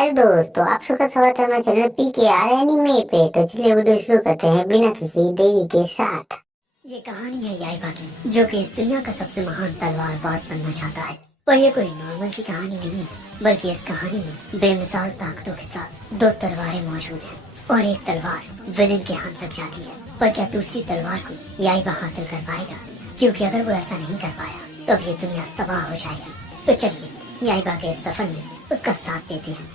Hello दोस्तों, आप सबका स्वागत है हमारे चैनल PKR एनीमे पे। तो चलिए वीडियो शुरू करते हैं बिना किसी देरी के साथ। ये कहानी है याइबा की, जो कि इस दुनिया का सबसे महान तलवारबाज बनना चाहता है। पर ये कोई नॉर्मल सी कहानी नहीं है, बल्कि इस कहानी में बेमिसाल ताकतों के साथ दो तलवारें मौजूद हैं और एक तलवार विलेन के हाथ लग जाती है। पर क्या दूसरी तलवार को याइबा हासिल कर पाएगा? क्योंकि अगर वो ऐसा नहीं कर पाया तो ये दुनिया तबाह हो जाएगी। तो चलिए याइबा के इस सफर में उसका साथ देते हैं।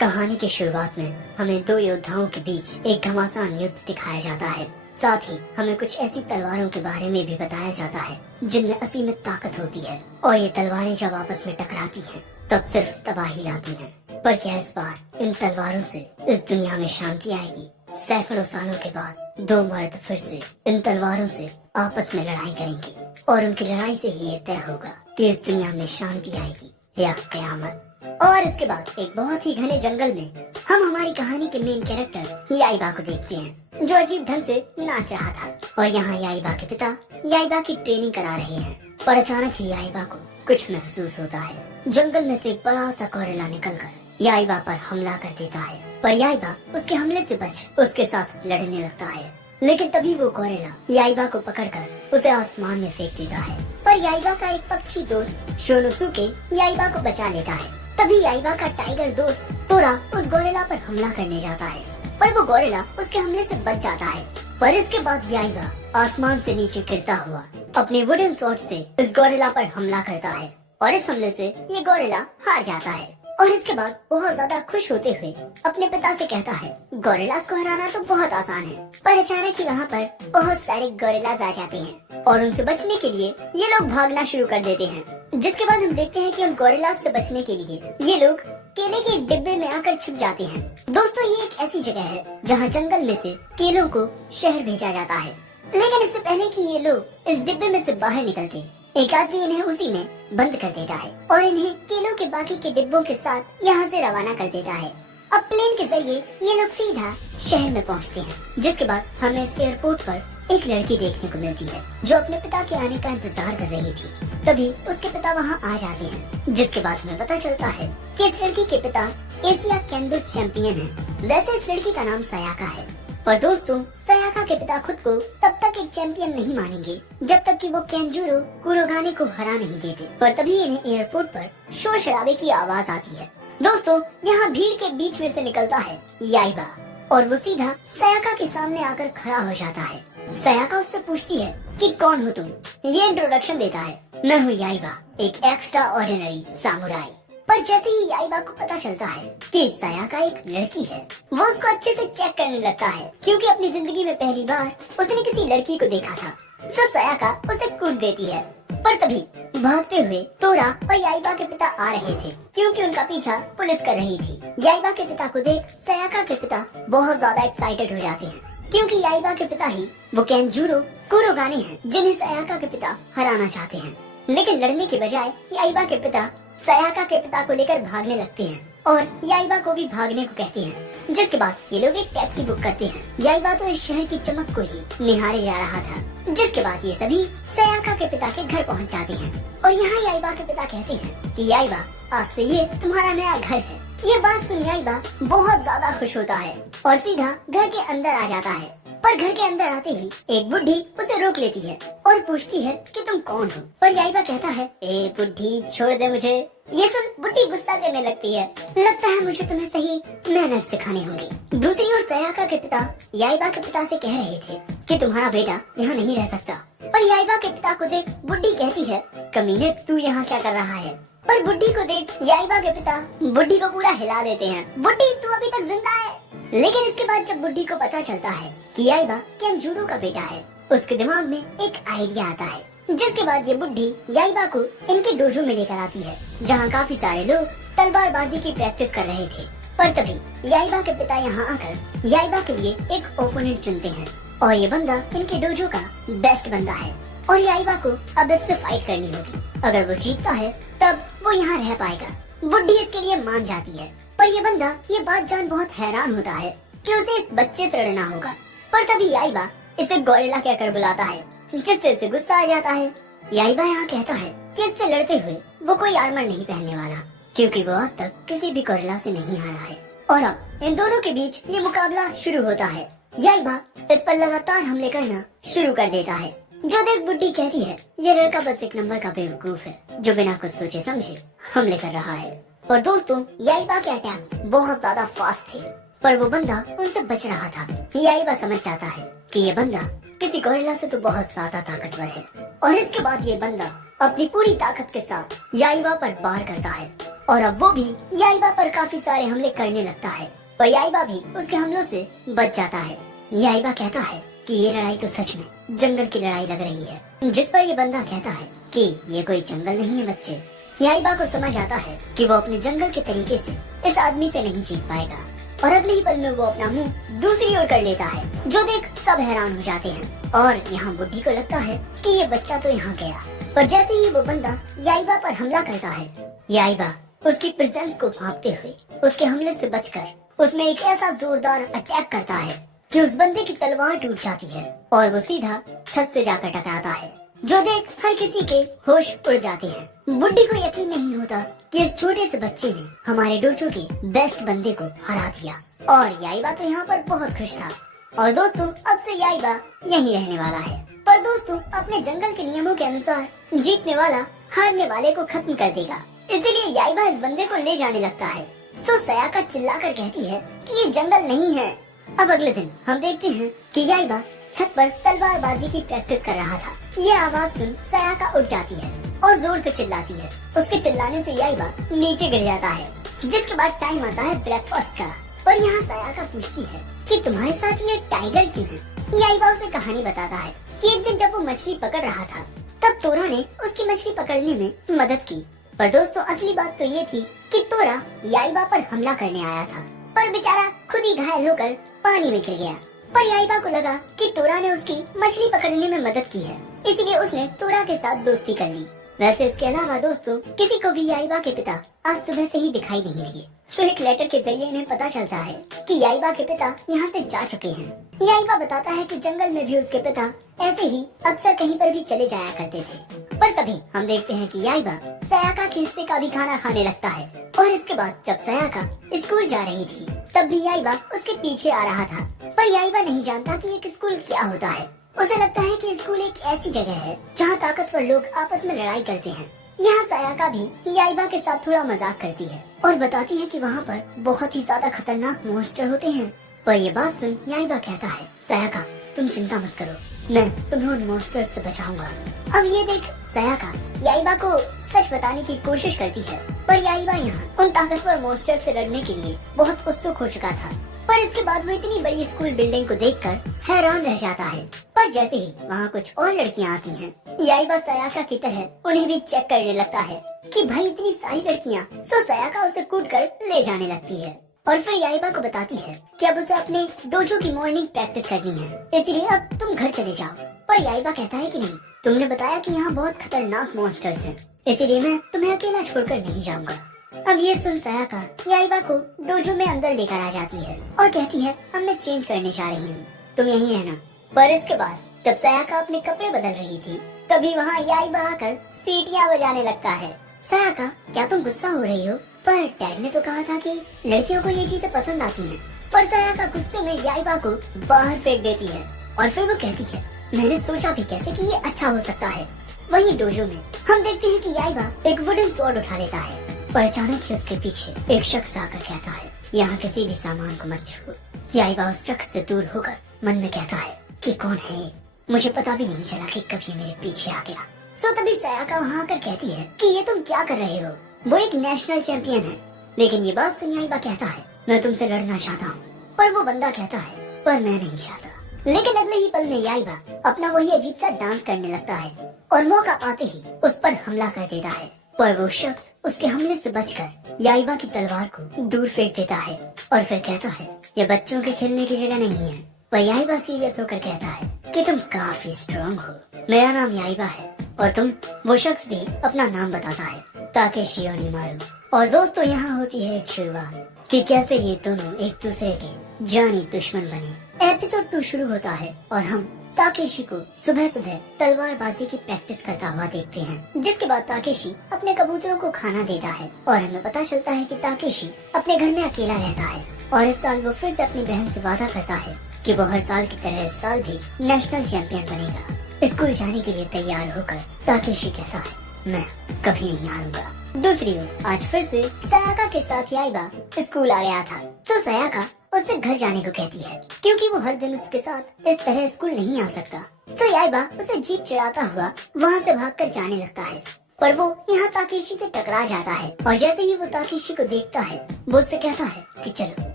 कहानी की शुरुआत में हमें दो योद्धाओं के बीच एक घमासान युद्ध दिखाया जाता है। साथ ही हमें कुछ ऐसी तलवारों के बारे में भी बताया जाता है जिनमें असीमित ताकत होती है और ये तलवारें जब आपस में टकराती हैं तब सिर्फ तबाही लाती हैं। पर क्या इस बार इन तलवारों से इस दुनिया में शांति आएगी? सैकड़ों सालों के बाद दो मर्द फिर से इन तलवारों से आपस में लड़ाई करेंगे और उनकी लड़ाई से ही ये तय होगा कि इस दुनिया में शांति आएगी या कयामत। और इसके बाद एक बहुत ही घने जंगल में हम हमारी कहानी के मेन कैरेक्टर याइबा को देखते हैं, जो अजीब ढंग से नाच रहा था। और यहाँ याइबा के पिता याइबा की ट्रेनिंग करा रहे हैं। पर अचानक ही याइबा को कुछ महसूस होता है। जंगल में से एक बड़ा सा गोरिल्ला निकलकर याइबा पर हमला कर देता है। पर याइबा उसके हमले से बच उसके साथ लड़ने लगता है। लेकिन तभी वो गोरिल्ला याइबा को पकड़कर उसे आसमान में फेंक देता है। पर याइबा का एक पक्षी दोस्त शोनोसुके याइबा को बचा लेता है। तभी याइबा का टाइगर दोस्त तोरा उस गोरिल्ला पर हमला करने जाता है, पर वो गोरिल्ला उसके हमले से बच जाता है। पर इसके बाद याइबा आसमान से नीचे गिरता हुआ अपने वुडन स्वॉर्ड से इस गोरिल्ला पर हमला करता है और इस हमले से ये गोरिल्ला हार जाता है। और इसके बाद बहुत ज्यादा खुश होते हुए अपने पिता से कहता है, गोरिल्लास को हराना तो बहुत आसान है। पर अचानक ही वहाँ पर बहुत सारे गोरिल्लास आ जाते हैं और उनसे बचने के लिए ये लोग भागना शुरू कर देते हैं। जिसके बाद हम देखते हैं कि उन गोरिल्लास से बचने के लिए ये लोग केले के एक डिब्बे में आकर छिप जाते हैं। दोस्तों, ये एक ऐसी जगह है जहाँ जंगल में से केलों को शहर भेजा जाता है। लेकिन इससे पहले कि ये लोग इस डिब्बे में से बाहर निकलते, एक आदमी इन्हें उसी में बंद कर देता है और इन्हें केलों के बाकी के डिब्बों के साथ यहाँ से रवाना कर देता है। अब प्लेन के जरिए ये लोग सीधा शहर में पहुँचते हैं। जिसके बाद हमें इस एयरपोर्ट पर एक लड़की देखने को मिलती है जो अपने पिता के आने का इंतजार कर रही थी। तभी उसके पिता वहाँ आ जाते हैं। जिसके बाद हमें पता चलता है कि इस लड़की के पिता एशिया केंदो चैंपियन है। वैसे इस लड़की का नाम सयाका है। पर दोस्तों, सयाका के पिता खुद को तब तक एक चैंपियन नहीं मानेंगे जब तक कि वो केंजुरो कुरोगाने को हरा नहीं देते। पर तभी इन्हें एयरपोर्ट पर शोर शराबे की आवाज आती है। दोस्तों, यहाँ भीड़ के बीच में से निकलता है याइबा और वो सीधा सयाका के सामने आकर खड़ा हो जाता है। सयाका उससे पूछती है कि कौन हो तुम? ये इंट्रोडक्शन देता है, मैं हूँ याइबा, एक एक्स्ट्रा ऑर्डिनरी सामुराई। पर जैसे ही याइबा को पता चलता है कि सयाका एक लड़की है, वो उसको अच्छे से चेक करने लगता है, क्योंकि अपनी जिंदगी में पहली बार उसने किसी लड़की को देखा था। सो सयाका उसे कूट देती है। पर तभी भागते हुए तोरा और याइबा के पिता आ रहे थे, क्योंकि उनका पीछा पुलिस कर रही थी। याइबा के पिता को देख सयाका के पिता बहुत ज्यादा एक्साइटेड हो जाते हैं, क्योंकि याइबा के पिता ही वो केंजुरो कुरोगाने हैं जिन्हें सयाका के पिता हराना चाहते हैं। लेकिन लड़ने के बजाय याइबा के पिता सयाका के पिता को लेकर भागने लगते हैं और याइबा को भी भागने को कहते हैं। जिसके बाद ये लोग एक टैक्सी बुक करते हैं। याइबा तो इस शहर की चमक को ही निहारे जा रहा था। जिसके बाद ये सभी सयाका के पिता के घर पहुंच जाते हैं और यहाँ याइबा के पिता कहते हैं कि याइबा, आज से ये तुम्हारा नया घर है। ये बात सुन याइबा बहुत ज्यादा खुश होता है और सीधा घर के अंदर आ जाता है। पर घर के अंदर आते ही एक बुढ़ी उसे रोक लेती है और पूछती है कि तुम कौन हो? पर याइबा कहता है, ए बुढ़ी, छोड़ दे मुझे। ये सुन बुढ़ी गुस्सा करने लगती है, लगता है मुझे तुम्हें सही मैनर्स सिखाने होंगे। दूसरी ओर सयाका के पिता याइबा के पिता से कह रहे थे कि तुम्हारा बेटा यहाँ नहीं रह सकता। पर याइबा के पिता को देख बुढ़ी कहती है, कमीने, तू यहाँ क्या कर रहा है? पर बुढ़ी को देख याइबा के पिता बुढ़ी को पूरा हिला देते हैं। बुढ़ी, तू अभी तक जिंदा है? लेकिन इसके बाद जब बुढ़ी को पता चलता है कि याइबा केंजुरो का बेटा है, उसके दिमाग में एक आइडिया आता है। जिसके बाद ये बुढ़ी याइबा को इनके डोजो में लेकर आती है, जहाँ काफी सारे लोग तलवारबाजी की प्रैक्टिस कर रहे थे। पर तभी याइबा के पिता यहाँ आकर याइबा के लिए एक ओपोनेंट चुनते हैं और ये बंदा इनके डोजो का बेस्ट बंदा है और याइबा को अब इससे फाइट करनी होगी। अगर वो जीतता है तब वो यहाँ रह पाएगा। बुढ़ी इसके लिए मान जाती है। पर ये बंदा ये बात जान बहुत हैरान होता है कि उसे इस बच्चे से लड़ना होगा। पर तभी याइबा इसे गोरिल्ला कहकर बुलाता है, जिससे इसे गुस्सा आ जाता है। याइबा यहाँ कहता है कि इससे लड़ते हुए वो कोई आर्मर नहीं पहनने वाला, क्योंकि वो आज तक किसी भी गोरिल्ला से नहीं हारा है। और अब इन दोनों के बीच ये मुकाबला शुरू होता है। याइबा इस पर लगातार हमले करना शुरू कर देता है। जो देख बुड्ढी कहती है ये लड़का बस एक नंबर का बेवकूफ है जो बिना कुछ सोचे समझे हमले कर रहा है। और दोस्तों याइबा के अटैक्स बहुत ज्यादा फास्ट थे, पर वो बंदा उनसे बच रहा था। याइबा समझ जाता है कि ये बंदा किसी गोरिल्ला से तो बहुत ज्यादा ताकतवर है। और इसके बाद ये बंदा अपनी पूरी ताकत के साथ याइबा पर वार करता है। और अब वो भी याइबा पर काफी सारे हमले करने लगता है, पर याइबा भी उसके हमलों से बच जाता है। याइबा कहता है कि ये लड़ाई तो सच में जंगल की लड़ाई लग रही है, जिस पर ये बंदा कहता है कि ये कोई जंगल नहीं है बच्चे। याइबा को समझ आता है कि वो अपने जंगल के तरीके से इस आदमी से नहीं जीत पाएगा। और अगले ही पल में वो अपना मुंह दूसरी ओर कर लेता है, जो देख सब हैरान हो जाते हैं। और यहाँ बुड्ढी को लगता है कि ये बच्चा तो यहाँ गया। पर जैसे ही वो बंदा याइबा पर हमला करता है, याइबा उसकी प्रेजेंस को भांपते हुए उसके हमले से बचकर उसमें एक ऐसा जोरदार अटैक करता है कि उस बंदे की तलवार टूट जाती है और वो सीधा छत से जाकर टकराता है, जो देख हर किसी के होश उड़ जाते हैं। बुड्ढी को यकीन नहीं होता कि इस छोटे से बच्चे ने हमारे डोजो के बेस्ट बंदे को हरा दिया। और याइबा तो यहाँ पर बहुत खुश था। और दोस्तों अब से याइबा यहीं रहने वाला है। पर दोस्तों अपने जंगल के नियमों के अनुसार जीतने वाला हारने वाले को खत्म कर देगा, इसलिए याइबा इस बंदे को ले जाने लगता है। सो सयाका चिल्लाकर कहती है कि ये जंगल नहीं है। अब अगले दिन हम देखते हैं कि याइबा छत पर तलवारबाजी की प्रैक्टिस कर रहा था। ये आवाज सुन सयाका उठ जाती है और जोर से चिल्लाती है। उसके चिल्लाने से याइबा नीचे गिर जाता है, जिसके बाद टाइम आता है ब्रेकफास्ट का। पर यहाँ सयाका पूछती है कि तुम्हारे साथ ये टाइगर क्यों है। याइबा उसे कहानी बताता है कि एक दिन जब वो मछली पकड़ रहा था तब तोरा ने उसकी मछली पकड़ने में मदद की। पर दोस्तों असली बात तो ये थी कि तोरा याइबा पर हमला करने आया था, पर बेचारा खुद ही घायल होकर पानी में गिर गया। पर याइबा को लगा कि तोरा ने उसकी मछली पकड़ने में मदद की है, इसलिए उसने तोरा के साथ दोस्ती कर ली। वैसे इसके अलावा दोस्तों किसी को भी याइबा के पिता आज सुबह से ही दिखाई नहीं दिए। सो एक लेटर के जरिए इन्हें पता चलता है कि याइबा के पिता यहाँ से जा चुके हैं। याइबा बताता है कि जंगल में भी उसके पिता ऐसे ही अक्सर कहीं पर भी चले जाया करते थे। पर तभी हम देखते हैं कि याइबा सयाका के हिस्से का भी खाना खाने लगता है। और इसके बाद जब सयाका स्कूल जा रही थी तब भी याइबा उसके पीछे आ रहा था। पर याइबा नहीं जानता कि एक स्कूल क्या होता है। उसे लगता है कि स्कूल एक ऐसी जगह है जहाँ ताकतवर लोग आपस में लड़ाई करते हैं। यहाँ सयाका भी याइबा के साथ थोड़ा मजाक करती है और बताती है कि वहाँ पर बहुत ही ज्यादा खतरनाक मॉन्स्टर होते हैं। पर ये बात सुन याइबा कहता है सयाका तुम चिंता मत करो, मैं तुम्हें उन मॉन्स्टर्स से बचाऊंगा। अब ये देख सयाका याइबा को सच बताने की कोशिश करती है, पर याइबा यहाँ उन ताकतवर मॉन्स्टर से लड़ने के लिए बहुत उत्सुक हो चुका था। पर इसके बाद वो इतनी बड़ी स्कूल बिल्डिंग को देखकर हैरान रह जाता है। पर जैसे ही वहाँ कुछ और लड़कियाँ आती हैं, याइबा सयाका की तरह उन्हें भी चेक करने लगता है कि भाई इतनी सारी लड़कियाँ। सो सयाका उसे कूदकर ले जाने लगती है और फिर याइबा को बताती है कि अब उसे अपने डोजो की मॉर्निंग प्रैक्टिस करनी है, इसलिए अब तुम घर चले जाओ। पर याइबा कहता है कि नहीं, तुमने बताया कि यहाँ बहुत खतरनाक मॉन्स्टर्स हैं, इसलिए मैं तुम्हें अकेला छोड़कर नहीं जाऊंगा। अब ये सुन सयाका याइबा को डोजो में अंदर लेकर आ जाती है और कहती है अब मैं चेंज करने जा रही हूँ, तुम यहीं रहना। पर इसके बाद जब सयाका अपने कपड़े बदल रही थी तभी वहाँ याइबा आकर सीटियाँ बजाने लगता है। सयाका क्या तुम गुस्सा हो रही हो? पर डैड ने तो कहा था कि लड़कियों को ये चीजें पसंद आती हैं। पर सयाका गुस्से में याइबा को बाहर फेंक देती है और फिर वो कहती है मैंने सोचा भी कैसे कि ये अच्छा हो सकता है। वहीं डोजो में हम देखते हैं कि याइबा एक वुडन स्वॉर्ड उठा लेता है और अचानक ही उसके पीछे एक शख्स आकर कहता है यहाँ किसी भी सामान को मत छुओ। याइबा उस शख्स से दूर होकर मन में कहता है कि कौन है ये, मुझे पता भी नहीं चला कि कब ये मेरे पीछे आ गया। सो तभी सयाका वहाँ आकर कहती है कि ये तुम क्या कर रहे हो, वो एक नेशनल चैंपियन है। लेकिन ये बात सुन याइबा कहता है मैं तुमसे लड़ना चाहता हूँ। पर वो बंदा कहता है पर मैं नहीं चाहता। लेकिन अगले ही पल में याइबा अपना वही अजीब सा डांस करने लगता है और मौका पाते ही उस पर हमला कर देता है। पर वो शख्स उसके हमले से बचकर याइबा की तलवार को दूर फेंक देता है और फिर कहता है ये बच्चों के खेलने की जगह नहीं है। पर याइबा सीरियस होकर कहता है कि तुम काफी स्ट्रॉन्ग हो, मेरा नाम याइबा है और तुम। वो शख्स भी अपना नाम बताता है ताकि शियोनिमारू। और दोस्तों यहाँ होती है एक शुरुआत कि कैसे ये दोनों एक दूसरे के जानी दुश्मन बने। एपिसोड 2 शुरू होता है और हम ताकेशी को सुबह सुबह तलवारबाजी की प्रैक्टिस करता हुआ देखते हैं, जिसके बाद ताकेशी अपने कबूतरों को खाना देता है और हमें पता चलता है कि ताकेशी अपने घर में अकेला रहता है और इस साल वो फिर से अपनी बहन से वादा करता है कि वो हर साल की तरह इस साल भी नेशनल चैंपियन बनेगा। स्कूल जाने के लिए तैयार होकर ताकेशी कहता है, मैं कभी नहीं हारूंगा। दूसरी ओर आज फिर से सयाका के साथ याइबा स्कूल आ गया था, तो सयाका उससे घर जाने को कहती है क्योंकि वो हर दिन उसके साथ इस तरह स्कूल नहीं आ सकता। तो याइबा उसे जीप चढ़ाता हुआ वहाँ से भागकर जाने लगता है, पर वो यहाँ ताकेशी से टकरा जाता है और जैसे ही वो ताकेशी को देखता है वो उससे कहता है कि चलो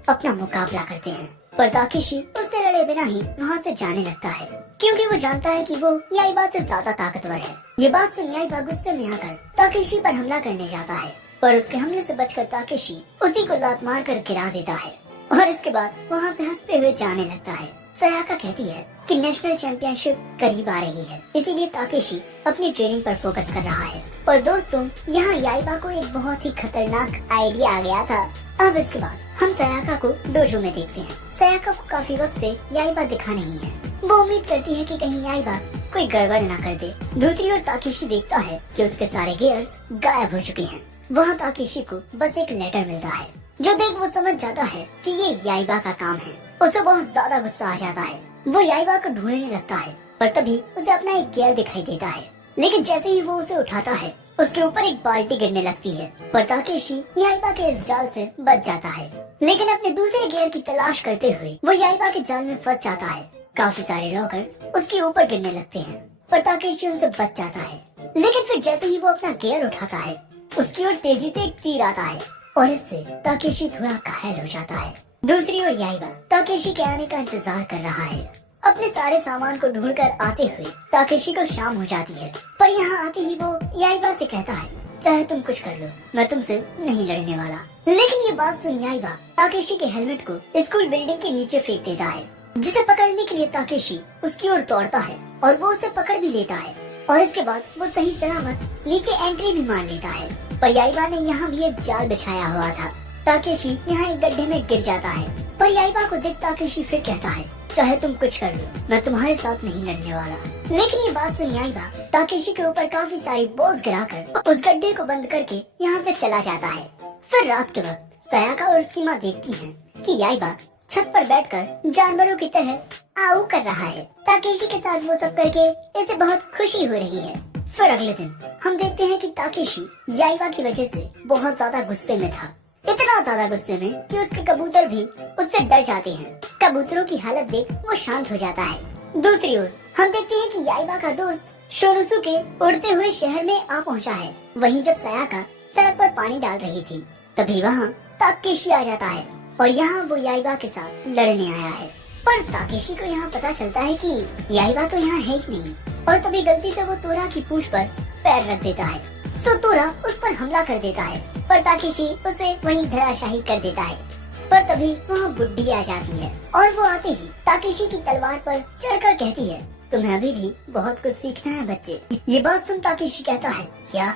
अपना मुकाबला करते हैं। पर ताकेशी उससे लड़े बिना ही वहाँ से जाने लगता है क्योंकि वो जानता है कि वो याइबा से ज्यादा ताकतवर है। ये बात सुन याइबा गुस्से में आकर ताकेशी पर हमला करने जाता है, पर उसके हमले से बचकर ताकेशी उसी को लात मार कर गिरा देता है और इसके बाद वहाँ से हंसते हुए जाने लगता है। सयाका कहती है कि नेशनल चैंपियनशिप करीब आ रही है, इसीलिए ताकेशी अपनी ट्रेनिंग पर फोकस कर रहा है। और दोस्तों, यहाँ याइबा को एक बहुत ही खतरनाक आइडिया आ गया था। अब इसके बाद हम सयाका को डोजो में देखते हैं। सयाका को काफी वक्त से याइबा दिखा नहीं है। वो उम्मीद करती है कि कहीं याइबा कोई गड़बड़ न कर दे। दूसरी ओर ताकेशी देखता है कि उसके सारे गियर्स गायब हो चुके हैं। वहाँ ताकेशी को बस एक लेटर मिलता है, जो देख वो समझ जाता है कि ये याइबा का काम है। उसे बहुत ज्यादा गुस्सा आ जाता है। वो याइबा को ढूंढने लगता है, पर तभी उसे अपना एक गियर दिखाई देता है। लेकिन जैसे ही वो उसे उठाता है, उसके ऊपर एक बाल्टी गिरने लगती है, पर ताकेशी याइबा के इस जाल से बच जाता है। लेकिन अपने दूसरे गियर की तलाश करते हुए वो याइबा के जाल में फंस जाता है। काफी सारे रॉकर्स उसके ऊपर गिरने लगते हैं, पर ताकेशी उनसे बच जाता है। लेकिन फिर जैसे ही वो अपना गियर उठाता है, उसकी ओर तेजी से एक तीर आता है और इससे ताकेशी थोड़ा घायल हो जाता है। दूसरी ओर याइबा ताकेशी के आने का इंतजार कर रहा है। अपने सारे सामान को ढूंढकर आते हुए ताकेशी को शाम हो जाती है, पर यहाँ आते ही वो याइबा से कहता है, चाहे तुम कुछ कर लो, मैं तुमसे नहीं लड़ने वाला। लेकिन ये बात सुन याइबा ताकेशी के हेलमेट को स्कूल बिल्डिंग के नीचे फेंक देता है, जिसे पकड़ने के लिए ताकेशी उसकी ओर दौड़ता है और वो उसे पकड़ भी लेता है और इसके बाद वो सही सलामत नीचे एंट्री भी मार लेता है। पर याइबा ने यहाँ भी एक जाल बिछाया हुआ था। ताकेशी यहाँ एक गड्ढे में गिर जाता है, पर याइबा को देख ताकेशी फिर कहता है, चाहे तुम कुछ कर लो, मैं तुम्हारे साथ नहीं लड़ने वाला। लेकिन ये बात सुन याइबा ताकेशी के ऊपर काफी सारी बॉल्स गिराकर उस गड्ढे को बंद करके यहाँ से चला जाता है। फिर रात के वक्त सयाका और उसकी माँ देखती हैं कि याइबा छत पर बैठकर जानवरों की तरह आऊ कर रहा है। ताकेशी के साथ वो सब करके इसे बहुत खुशी हो रही है। फिर अगले दिन हम देखते हैं कि ताकेशी याइबा की वजह से बहुत ज्यादा गुस्से में था, इतना ज्यादा गुस्से में कि उसके कबूतर भी उससे डर जाते हैं। कबूतरों की हालत देख वो शांत हो जाता है। दूसरी ओर हम देखते हैं कि याइबा का दोस्त शोरुसुके उड़ते हुए शहर में आ पहुंचा है। वहीं जब सयाका सड़क पर पानी डाल रही थी, तभी वहाँ ताकेशी आ जाता है और यहाँ वो याइबा के साथ लड़ने आया है। पर ताकेशी को यहाँ पता चलता है कि याइबा तो यहाँ है ही नहीं और तभी गलती से वो तोरा की पूंछ पर पैर रख देता है। सो तोरा उस पर हमला कर देता है, पर ताकेशी उसे वहीं धराशाही कर देता है। पर तभी वहाँ बुड्ढी आ जाती है और वो आते ही ताकेशी की तलवार पर चढ़कर कहती है, तुम्हें अभी भी बहुत कुछ सीखना है बच्चे। ये बात सुन ताकेशी कहता है, क्या?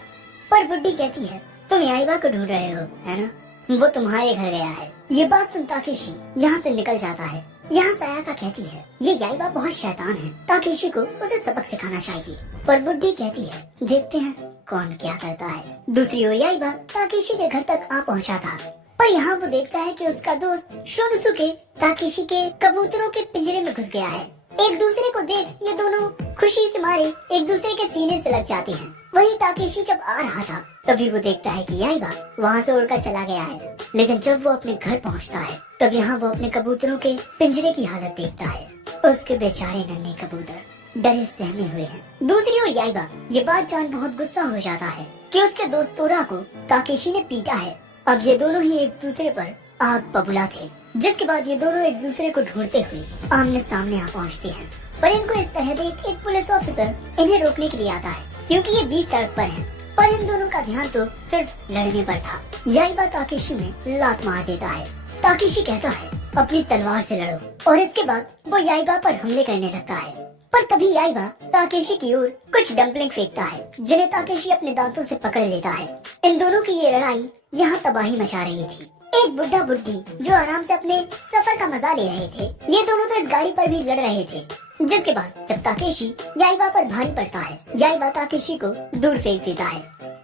पर बुड्ढी कहती है, तुम याइबा को ढूंढ रहे हो, है ना? वो तुम्हारे घर गया है। ये बात सुन ताकेशी यहाँ से निकल जाता है। यहाँ सयाका कहती है, ये याइबा बहुत शैतान है, ताकेशी को उसे सबक सिखाना चाहिए। पर बुड्ढी कहती है, देखते हैं कौन क्या करता है। दूसरी ओर याइबा ताकेशी के घर तक आ पहुँचा था, पर यहाँ वो देखता है कि उसका दोस्त शोनुसुके ताकेशी के कबूतरों के पिंजरे में घुस गया है। एक दूसरे को देख ये दोनों खुशी के मारे एक दूसरे के सीने से लग जाते हैं। वहीं ताकेशी जब आ रहा था, तभी वो देखता है कि याइबा वहाँ से उड़कर चला गया है। लेकिन जब वो अपने घर पहुँचता है, तब यहाँ वो अपने कबूतरों के पिंजरे की हालत देखता है। उसके बेचारे नन्हे कबूतर डरे सहमे हुए हैं। दूसरी ओर याइबा ये बात जान बहुत गुस्सा हो जाता है कि उसके दोस्त तोरा को ताकेशी ने पीटा है। अब ये दोनों ही एक दूसरे पर आग बबूला थे, जिसके बाद ये दोनों एक दूसरे को ढूंढते हुए आमने सामने आ पहुँचते हैं। पर इनको इस तरह देख एक पुलिस ऑफिसर इन्हें रोकने के लिए आता है, क्योंकि ये बीच सड़क पर हैं। पर इन दोनों का ध्यान तो सिर्फ लड़ने पर था। याइबा ताकेशी में लात मार देता है। ताकेशी कहता है, अपनी तलवार से लड़ो, और इसके बाद वो याइबा पर हमले करने लगता है। पर तभी याइबा ताकेशी की ओर कुछ डंपलिंग फेंकता है, जिन्हें ताकेशी अपने दांतों से पकड़ लेता है। इन दोनों की ये लड़ाई यहाँ तबाही मचा रही थी। एक बुढ़ा बुढ़ी जो आराम से अपने सफर का मजा ले रहे थे। ये दोनों तो इस गाड़ी पर भी लड़ रहे थे। जिसके बाद जब ताकेशी याइबा पर भारी पड़ता है, याइबा ताकेशी को दूर फेंक देता है।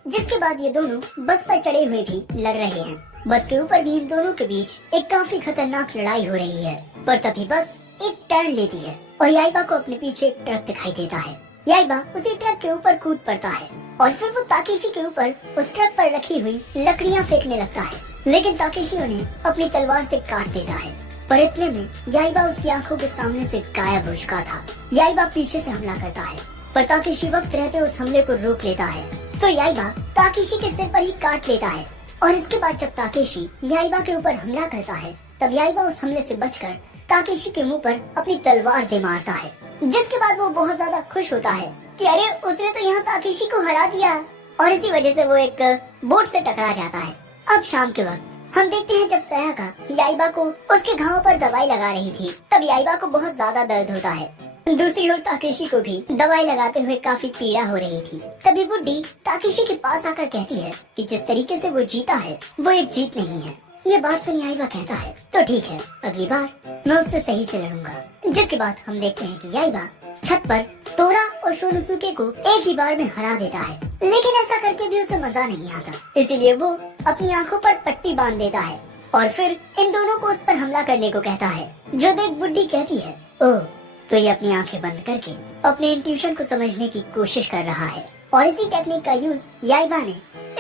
जिसके बाद ये दोनों बस पर चढ़े हुए भी लड़ रहे हैं। बस के ऊपर भी इन दोनों के बीच एक काफी खतरनाक लड़ाई हो रही है। पर तभी बस एक टर्न लेती है और याइबा को अपने पीछे एक ट्रक दिखाई देता है। याइबा उसी ट्रक के ऊपर कूद पड़ता है और फिर वो ताकेशी के ऊपर उस ट्रक पर रखी हुई लकड़ियाँ फेंकने लगता है। लेकिन ताकेशी उन्हें अपनी तलवार से काट देता है। पर इतने में याइबा उसकी आंखों के सामने से गायब हो चुका था। याइबा पीछे से हमला करता है पर ताकेशी वक्त रहते उस हमले को रोक लेता है। सो याइबा ताकेशी के सिर पर ही काट लेता है और इसके बाद जब ताकेशी याइबा के ऊपर हमला करता है तब याइबा उस हमले से बचकर ताकेशी के मुंह पर अपनी तलवार दे मारता है। जिसके बाद वो बहुत ज्यादा खुश होता है कि अरे उसने तो यहाँ ताकेशी को हरा दिया और इसी वजह से वो एक बोट से टकरा जाता है। अब शाम के वक्त हम देखते हैं जब सयाका याइबा को उसके घाव पर दवाई लगा रही थी तब याइबा को बहुत ज्यादा दर्द होता है। दूसरी ओर ताकेशी को भी दवाई लगाते हुए काफी पीड़ा हो रही थी। तभी बुड्ढी ताकेशी के पास आकर कहती है कि जिस तरीके से वो जीता है वो एक जीत नहीं है। ये बात सुन याइबा कहता है तो ठीक है, अगली बार मैं उससे सही से लड़ूंगा। जिसके बाद हम देखते हैं कि याइबा छत पर तोरा और शोनोसुके को एक ही बार में हरा देता है। लेकिन ऐसा करके भी उसे मजा नहीं आता, इसीलिए वो अपनी आंखों पर पट्टी बांध देता है और फिर इन दोनों को उस पर हमला करने को कहता है। जो देख बुड्ढी कहती है ओह, तो ये अपनी आंखें बंद करके अपने इंट्यूशन को समझने की कोशिश कर रहा है और इसी टेक्निक का यूज याइबा ने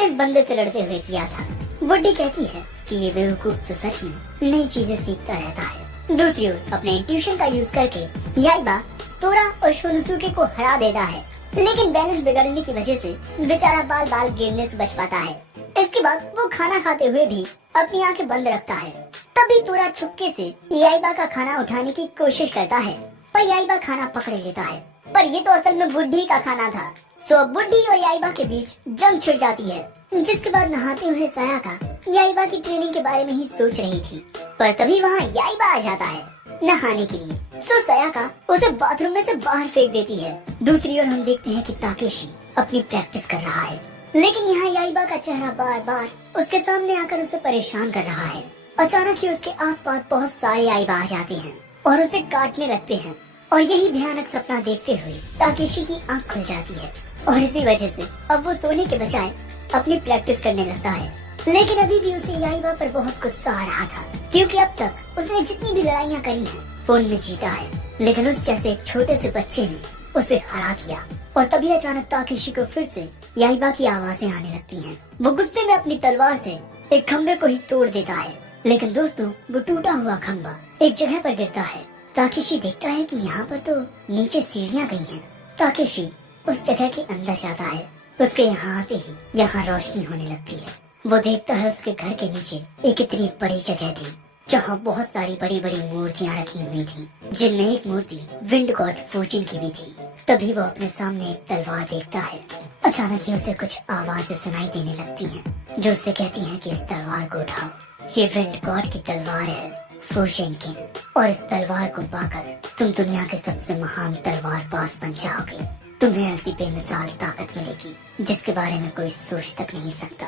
इस बंदे से लड़ते हुए किया था। बुड्ढी कहती है कि ये बेवकूफ तो सच में नई चीजें सीखता रहता है। दूसरी ओर अपने इंट्यूशन का यूज करके याइबा तोरा और शोनोसुके को हरा देता है। लेकिन बैलेंस बिगड़ने की वजह से बेचारा बाल बाल गिरने से बच पाता है। इसके बाद वो खाना खाते हुए भी अपनी आंखें बंद रखता है। तभी तोरा छुपके से याइबा का खाना उठाने की कोशिश करता है पर याइबा खाना पकड़ लेता है। पर ये तो असल में बुड्ढी का खाना था। सो बुड्ढी और याइबा के बीच जंग छिड़ जाती है। जिसके बाद नहाते हुए सयाका याइबा की ट्रेनिंग के बारे में ही सोच रही थी पर तभी वहाँ याइबा आ जाता है नहाने के लिए। सो सयाका उसे बाथरूम में से बाहर फेंक देती है। दूसरी ओर हम देखते हैं कि ताकेशी अपनी प्रैक्टिस कर रहा है। लेकिन यहाँ याइबा का चेहरा बार बार उसके सामने आकर उसे परेशान कर रहा है। अचानक ही उसके आसपास बहुत सारे याइबा आ जाते हैं और उसे काटने लगते हैं और यही भयानक सपना देखते हुए ताकेशी की आंख खुल जाती है और इसी वजह से अब वो सोने के बजाय अपनी प्रैक्टिस करने लगता है। लेकिन अभी भी उसे याइबा पर बहुत गुस्सा आ रहा था क्योंकि अब तक उसने जितनी भी लड़ाइयाँ करी हैं वो उनमें जीता है, लेकिन उस जैसे एक छोटे से बच्चे ने उसे हरा दिया। और तभी अचानक ताकेशी को फिर से याइबा की आवाजें आने लगती हैं। वो गुस्से में अपनी तलवार से एक खम्बे को ही तोड़ देता है। लेकिन दोस्तों वो टूटा हुआ खम्बा एक जगह पर गिरता है। ताकेशी देखता है कि यहाँ पर तो नीचे सीढ़ियाँ गई हैं। ताकेशी उस जगह के अंदर जाता है। उसके यहाँ आते ही यहाँ रोशनी होने लगती है। वो देखता है उसके घर के नीचे एक इतनी बड़ी जगह थी जहाँ बहुत सारी बड़ी बड़ी मूर्तियाँ रखी हुई थी, जिनमें एक मूर्ति विंड गॉड फूजिन की भी थी। तभी वो अपने सामने एक तलवार देखता है। अचानक ही उसे कुछ आवाजें सुनाई देने लगती हैं जो उसे कहती हैं कि इस तलवार को उठाओ, ये विंड गॉड की तलवार है फूजिन की, और इस तलवार को पाकर तुम दुनिया के सबसे महान तलवारबाज बन जाओगे। तुम्हें ऐसी बेमिसाल ताकत मिलेगी जिसके बारे में कोई सोच तक नहीं सकता।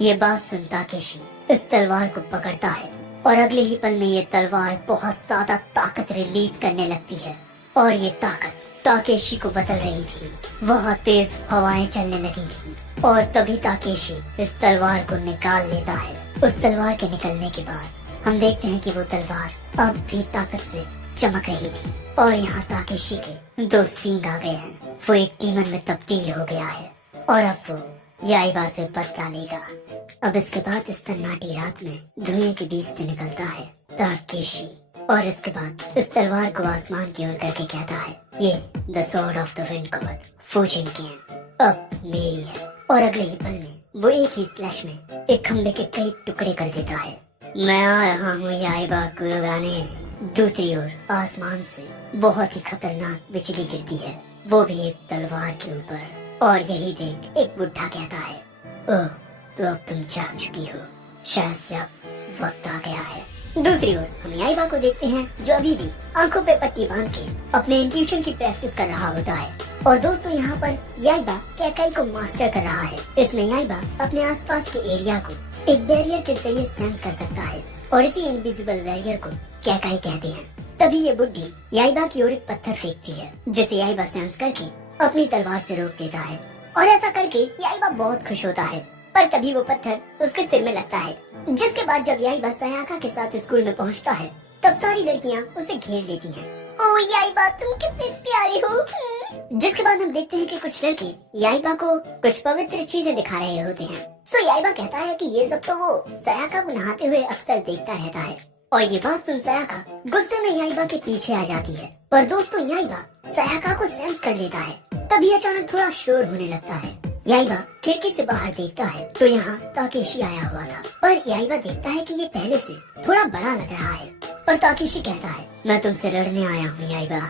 ये बात सुन ताकेशी इस तलवार को पकड़ता है और अगले ही पल में ये तलवार बहुत ज्यादा ताकत रिलीज करने लगती है और ये ताकत ताकेशी को बदल रही थी। वहाँ तेज हवाएं चलने लगी थी और तभी ताकेशी इस तलवार को निकाल लेता है। उस तलवार के निकलने के बाद हम देखते हैं कि वो तलवार अब भी ताकत से चमक रही थी और यहाँ ताकेशी के 2 सींग आ गए हैं। वो एक डीमन में तब्दील हो गया है और अब वो याइबा से बदला लेगा। अब इसके बाद इस सन्नाटी रात में धुएं के बीच से निकलता है ताकेशी और इसके बाद इस तलवार को आसमान की ओर करके कहता है, ये the sword of the wind god Fujin Ken अब मेरी है। और अगले ही पल में वो एक ही स्लैश में एक खम्बे के कई टुकड़े कर देता है। मैं आ रहा हूँ याइबा कुरुगाने। दूसरी ओर आसमान से बहुत ही खतरनाक बिजली गिरती है, वो भी एक तलवार के ऊपर। और यही देख एक बुढ़ा कहता है, ओह तो अब तुम जाग चुकी हो, शायद से अब वक्त आ गया है। दूसरी ओर हम याइबा को देखते हैं जो अभी भी आंखों पे पट्टी बांध के अपने इंट्यूशन की प्रैक्टिस कर रहा होता है। और दोस्तों यहाँ पर याइबा कैकाई को मास्टर कर रहा है। इसमें याइबा अपने आसपास के एरिया को एक बैरियर के जरिए सेंस कर सकता है और इसी इनविजिबल बैरियर को कैकाई कहते हैं। तभी ये बुड्ढी याइबा की ओर एक पत्थर फेंकती है, जिसे याइबा सेंस करके अपनी तलवार से रोक देता है और ऐसा करके याइबा बहुत खुश होता है। पर तभी वो पत्थर उसके सिर में लगता है, जिसके बाद जब याइबा सयाका के साथ स्कूल में पहुंचता है तब सारी लड़कियां उसे घेर लेती हैं। ओ याइबा तुम कितने प्यारे हो। जिसके बाद हम देखते हैं कि कुछ लड़के याइबा को कुछ पवित्र चीजें दिखा रहे होते हैं। सो याइबा कहता है कि ये सब तो वो सयाका को नहाते हुए अक्सर देखता रहता है। और ये बात सुन सयाका गुस्से में याइबा के पीछे आ जाती है। पर दोस्तों याइबा सयाका को सेंस कर लेता है। तभी अचानक थोड़ा शोर होने लगता है। याइबा खिड़की से बाहर देखता है तो यहाँ ताकेशी आया हुआ था। पर याइबा देखता है कि ये पहले से थोड़ा बड़ा लग रहा है। पर ताकेशी कहता है, मैं तुमसे लड़ने आया हूँ याइबा।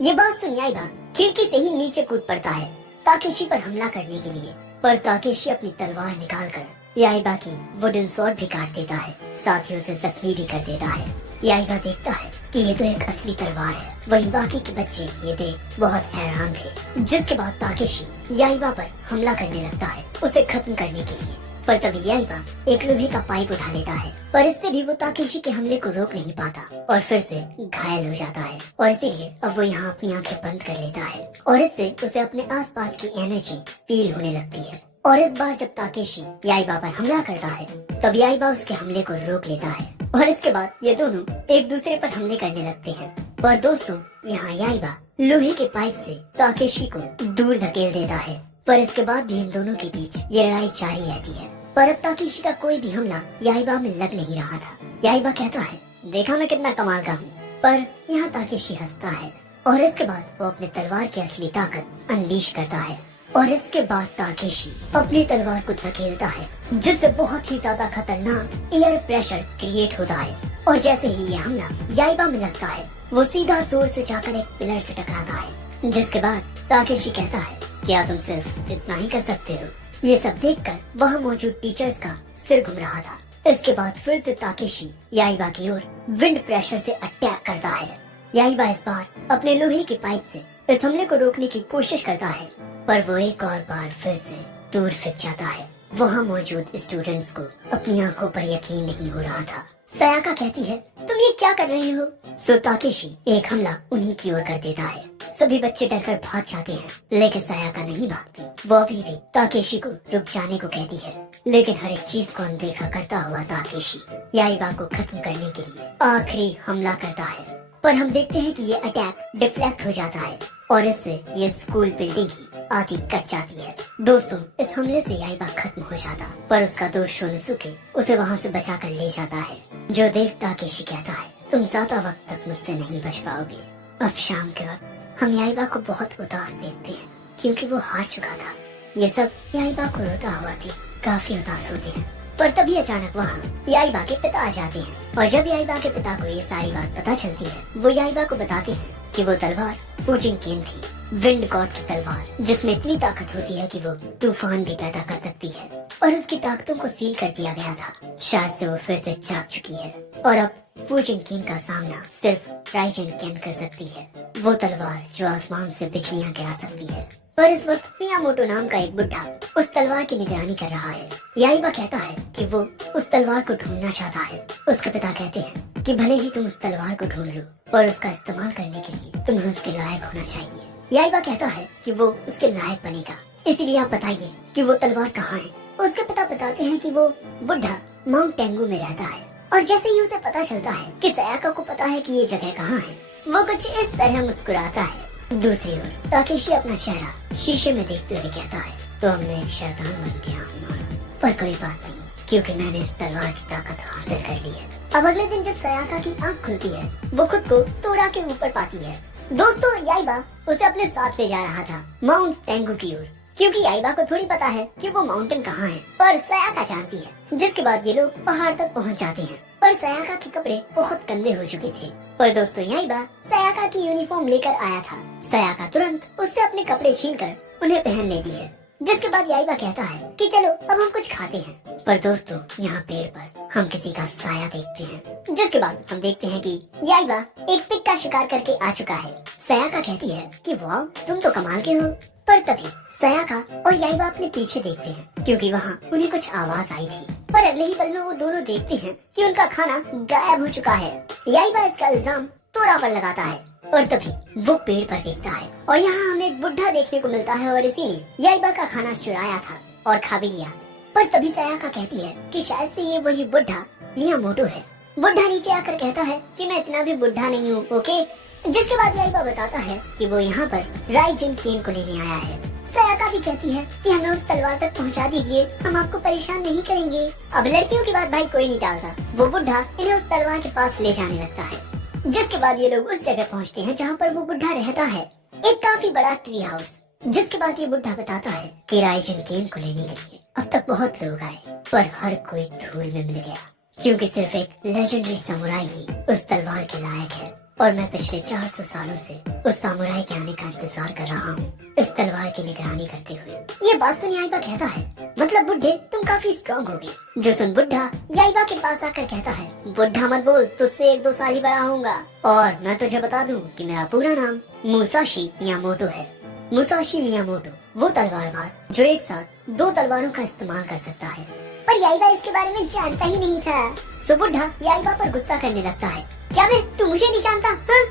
ये बात सुन याइबा खिड़की से ही नीचे कूद पड़ता है ताकेशी पर हमला करने के लिए। पर ताकेशी अपनी तलवार निकालकर याइबा की वुडन स्वॉर्ड भी काट देता है, साथ ही उसे जख्मी भी कर देता है। याइबा देखता है कि ये तो एक असली तलवार है। वहीं बाकी के बच्चे ये देख बहुत हैरान थे। जिसके बाद ताकेशी याइबा पर हमला करने लगता है उसे खत्म करने के लिए। पर तभी याइबा एक लोहे का पाइप उठा लेता है, पर इससे भी वो ताकेशी के हमले को रोक नहीं पाता और फिर से घायल हो जाता है। और इसीलिए अब वो यहाँ अपनी आंखें बंद कर लेता है और इससे उसे अपने आसपास की एनर्जी फील होने लगती है। और इस बार जब ताकेशी याइबा पर हमला करता है तब याइबा उसके हमले को रोक लेता है और इसके बाद ये दोनों एक दूसरे पर हमले करने लगते हैं। पर दोस्तों यहाँ याइबा लोहे के पाइप से ताकेशी को दूर धकेल देता है। पर इसके बाद भी इन दोनों के बीच ये लड़ाई जारी रहती है। पर अब ताकेशी का कोई भी हमला याइबा में लग नहीं रहा था। याइबा कहता है, देखा मैं कितना कमाल का हूँ। पर यहाँ ताकेशी हंसता है और इसके बाद वो अपने तलवार की असली ताकत अनलीश करता है। और इसके बाद ताकेशी अपनी तलवार को धकेलता है, जिससे बहुत ही ज्यादा खतरनाक एयर प्रेशर क्रिएट होता है। और जैसे ही ये हमला याइबा में लगता है वो सीधा जोर से जाकर एक पिलर से टकराता है। जिसके बाद ताकेशी कहता है, क्या तुम सिर्फ इतना ही कर सकते हो। ये सब देखकर वहाँ मौजूद टीचर्स का सिर घूम रहा था। इसके बाद फिर से ताकेशी याइबा की ओर विंड प्रेशर से अटैक करता है। याइबा इस बार अपने लोहे के पाइप से इस हमले को रोकने की कोशिश करता है, पर वो एक और बार फिर से दूर फेंक जाता है। वहाँ मौजूद स्टूडेंट्स को अपनी आंखों पर यकीन नहीं हो रहा था। सयाका कहती है, तुम ये क्या कर रहे हो। सो ताकेशी एक हमला उन्हीं की ओर कर देता है। सभी बच्चे डरकर भाग जाते हैं, लेकिन सयाका नहीं भागती। वो अभी भी ताकेशी को रुक जाने को कहती है, लेकिन हर एक चीज को अनदेखा करता हुआ ताकेशी याइबा को खत्म करने के लिए आखिरी हमला करता है। पर हम देखते हैं कि ये अटैक डिफ्लेक्ट हो जाता है और इससे ये स्कूल बिल्डिंग ही आधी कट जाती है। दोस्तों इस हमले से याइबा खत्म हो जाता, पर उसका दोस्त शोनोसुके उसे वहाँ से बचा कर ले जाता है। जो देख ताकेशी कहता है, तुम ज्यादा वक्त तक मुझसे नहीं बच पाओगे। अब शाम के वक्त हम याइबा को बहुत उदास देखते हैं, क्योंकि वो हार चुका था। ये सब याइबा को रोता हुआ थी काफी उदास होते हैं। पर तभी अचानक वहाँ याइबा के पिता आ जाते हैं और जब याइबा के पिता को ये सारी बात पता चलती है, वो याइबा को बताते हैं कि वो तलवार फूजिंग केन थी, विंड गॉड की तलवार, जिसमें इतनी ताकत होती है कि वो तूफान भी पैदा कर सकती है। और उसकी ताकतों को सील कर दिया गया था। शायद से वो फिर से जाग चुकी है और अब फूजिंग केन का सामना सिर्फ राइजन केन कर सकती है, वो तलवार जो आसमान से बिजलियाँ गिरा सकती है। पर इस वक्त मियामोटो नाम का एक बुढ़ा उस तलवार की निगरानी कर रहा है। याइबा कहता है कि वो उस तलवार को ढूंढना चाहता है। उसके पिता कहते हैं कि भले ही तुम उस तलवार को ढूंढ लो, पर उसका इस्तेमाल करने के लिए तुम्हें उसके लायक होना चाहिए। याइबा कहता है कि वो उसके लायक बनेगा, इसीलिए आप बताइए कि वो तलवार कहाँ है। उसके पिता बताते हैं कि वो बुढ़ा माउंट टेंगू में रहता है। और जैसे ही उसे पता चलता है कि सयाका को पता है कि ये जगह कहाँ है, वो कुछ इस तरह मुस्कुराता है। दूसरी ओर ताकेशी अपना चेहरा शीशे में देखते हुए कहता है, तो अब मैं एक शैतान बन गया हूँ, पर कोई बात नहीं, क्योंकि मैंने इस तलवार की ताकत हासिल कर ली है। अब अगले दिन जब सयाका की आँख खुलती है, वो खुद को तोरा के ऊपर पाती है। दोस्तों याइबा उसे अपने साथ ले जा रहा था माउंट टेंगू की ओर, क्योंकि याइबा को थोड़ी पता है कि वो माउंटेन कहाँ है, पर सयाका जानती है। जिसके बाद ये लोग पहाड़ तक पहुँच जाते हैं, पर सयाका के कपड़े बहुत गंदे हो चुके थे। पर दोस्तों याइबा सयाका की यूनिफॉर्म लेकर आया था। सयाका तुरंत उससे अपने कपड़े छीनकर उन्हें पहन लेती है। जिसके बाद याइबा कहता है कि चलो अब हम कुछ खाते हैं। पर दोस्तों यहाँ पेड़ पर हम किसी का साया देखते हैं। जिसके बाद हम देखते हैं कि याइबा एक पिग का शिकार करके आ चुका है। सयाका कहती है कि वाह तुम तो कमाल के हो। पर तभी सयाका और याइबा अपने पीछे देखते हैं, क्योंकि वहाँ उन्हें कुछ आवाज आई थी। पर अगले ही पल में वो दोनों देखते हैं कि उनका खाना गायब हो चुका है। याइबा इसका इल्जाम तोरा पर लगाता है और तभी वो पेड़ पर देखता है और यहाँ हमें एक बुढ़ा देखने को मिलता है और इसी ने याइबा का खाना चुराया था और खा भी लिया। पर तभी सायाका कहती है कि शायद से ये वही बुढ़ा मियामोटो है। बुढ़ा नीचे आकर कहता है कि मैं इतना भी बुढ़ा नहीं हूँ, ओके। जिसके बाद याइबा बताता है कि वो यहाँ पर राइजिन केन को लेने आया है। सायाका भी कहती है कि हमें उस तलवार तक पहुँचा दीजिए, हम आपको परेशान नहीं करेंगे। अब लड़कियों की बात भाई कोई नहीं टालता। वो बुढ़ा इन्हें उस तलवार के पास ले जाने लगता है। जिसके बाद ये लोग उस जगह पहुँचते हैं जहाँ पर वो बुढ़ा रहता है, एक काफी बड़ा ट्री हाउस। जिसके बाद ये बुढ़ा बताता है कि राइजिन केन को लेने के लिए अब तक बहुत लोग आए पर हर कोई धूल में मिल गया, क्योंकि सिर्फ एक लेजेंडरी समुराई ही उस तलवार के लायक है। और मैं पिछले 400 सालों से उस सामुराई के आने का इंतजार कर रहा हूँ, इस तलवार की निगरानी करते हुए। ये बात सुन याइबा कहता है, मतलब बुढ़े तुम काफी स्ट्रॉन्ग होगी। जो सुन बुढ़ा याइबा के पास आकर कहता है, बुढ़ा मत बोल, तुझसे 1-2 साल ही बड़ा होऊंगा और मैं तुझे बता दूं कि मेरा पूरा नाम मुसाशी मियामोटो है। मुसाशी मियामोटो वो तलवारबाज जो एक साथ 2 तलवारों का इस्तेमाल कर सकता है। पर याइबा इसके बारे में जानता ही नहीं था। सो बुढ़ा याइबा पर गुस्सा करने लगता है, क्या तू मुझे नहीं जानता? हाँ?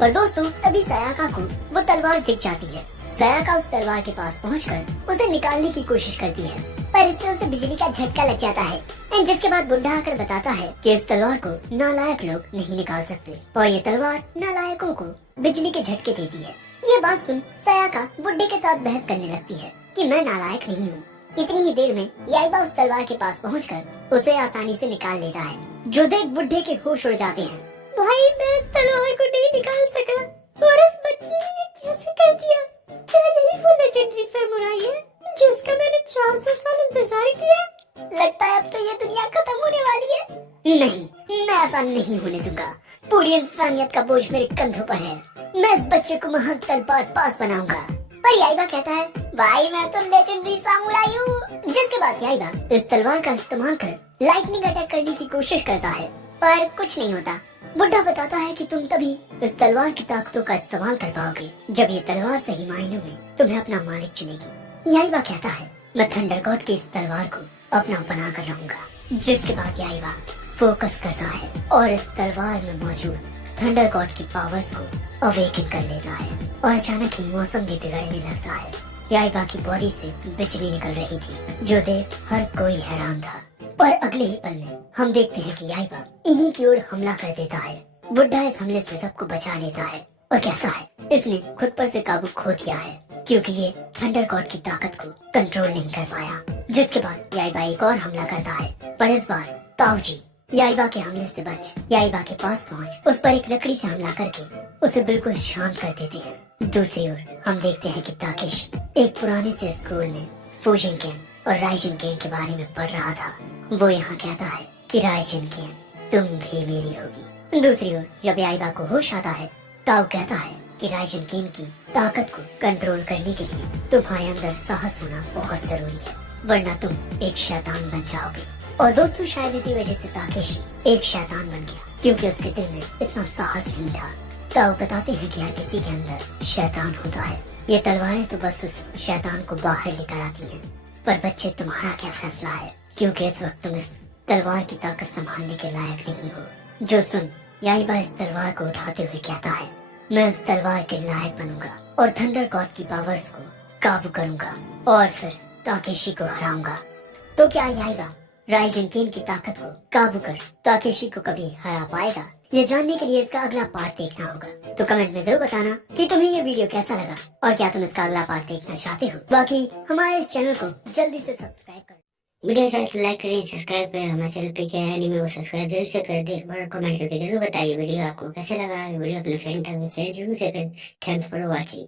पर दोस्तों तभी सायाका को वो तलवार दिख जाती है। सायाका उस तलवार के पास पहुंचकर उसे निकालने की कोशिश करती है, पर इससे उसे बिजली का झटका लग जाता है। जिसके बाद बुढ़ा आकर बताता है कि इस तलवार को नालायक लोग नहीं निकाल सकते और ये तलवार नालायकों को बिजली के झटके देती है। ये बात सुन सायाका बुढ़े के साथ बहस करने लगती है कि मैं नालायक नहीं हूँ। इतनी ही देर में याइबा उस तलवार के पास पहुंचकर उसे आसानी से निकाल लेता है, जो देख बुढ़े के होश उड़ जाते हैं। भाई मैं इस तलवार को नहीं निकाल सका और इस बच्चे ने ये कैसे कर दिया? क्या यही वो लेजेंडरी समुराई है जिसका मैंने 400 साल इंतजार किया? लगता है अब तो ये दुनिया खत्म होने वाली है। नहीं, मैं ऐसा नहीं होने दूंगा। पूरी इंसानियत का बोझ मेरे कंधों पर है। मैं इस बच्चे को महान तलवार पास बनाऊंगा। पर याइबा कहता है, भाई मैं तो लेजेंडरी सामुराई हूँ। जिसके बाद याइबा इस तलवार का इस्तेमाल कर लाइटनिंग अटैक करने की कोशिश करता है, पर कुछ नहीं होता। बुढ़ा बताता है कि तुम तभी इस तलवार की ताकतों का इस्तेमाल कर पाओगे जब ये तलवार सही मायनों में तुम्हें अपना मालिक चुनेगी। याइबा कहता है, मैं थंडर गॉड की इस तलवार को अपना बना कर रहूंगा। जिसके बाद याइबा फोकस करता है और इस तलवार में मौजूद थंडर गॉड की पावर्स को अवेकन कर लेता है और अचानक ही मौसम भी बिगड़ने लगता है। याइबा की बॉडी से बिजली निकल रही थी, जो देख हर कोई हैरान था। और अगले ही पल में हम देखते हैं कि याइबा इन्हीं की ओर हमला कर देता है। बुढ़ा इस हमले से सबको बचा लेता है और कहता है इसने खुद पर से काबू खो दिया है, क्योंकि ये थंडर गॉड की ताकत को कंट्रोल नहीं कर पाया। जिसके बाद याइबा एक और हमला करता है, पर इस बार ताऊजी याइबा के हमले से बच याइबा के पास पहुंच उस पर एक लकड़ी से हमला करके उसे बिल्कुल शांत कर देते हैं। दूसरी ओर हम देखते हैं कि ताकेश एक पुराने से स्कूल में फूजिन केन और राइजिन केन के बारे में पढ़ रहा था। वो यहाँ कहता है कि राइजिन केन तुम भी मेरी होगी। दूसरी ओर जब याइबा को होश आता है, ताऊ कहता है कि राइजिन केन की ताकत को कंट्रोल करने के लिए तुम्हारे अंदर साहस होना बहुत जरूरी है, वरना तुम एक शैतान बन जाओगे। और दोस्तों शायद इसी वजह से ताकेशी एक शैतान बन गया, क्योंकि उसके दिल में इतना साहस नहीं था। ताऊ बताते हैं कि हर किसी के अंदर शैतान होता है, ये तलवारें तो बस उस शैतान को बाहर लेकर आती हैं। पर बच्चे तुम्हारा क्या फैसला है, क्योंकि इस वक्त तुम इस तलवार की ताकत संभालने के लायक नहीं हो। जो सुन याइबा इस तलवार को उठाते हुए कहता है, मैं इस तलवार के लायक बनूंगा और थंडर गॉड की पावर्स को काबू करूंगा और फिर ताकेशी को हराऊंगा। तो क्या याइबा राइजिन केन की ताकत को काबू कर ताकेशी को कभी हरा पाएगा? ये जानने के लिए इसका अगला पार्ट देखना होगा। तो कमेंट में जरूर बताना कि तुम्हें ये वीडियो कैसा लगा और क्या तुम इसका अगला पार्ट देखना चाहते हो। बाकी हमारे इस चैनल को जल्दी से सब्सक्राइब कर वीडियो अच्छा लाइक करें, सब्सक्राइब करें। हमारे चैनल पे क्या है एनीमे वो सब्सक्राइब जरूर से कर दे और कमेंट करके जरूर बताइए वीडियो आपको कैसे लगा। वीडियो अपने फ्रेंड तक शेयर जरूर से करें। Thanks for watching.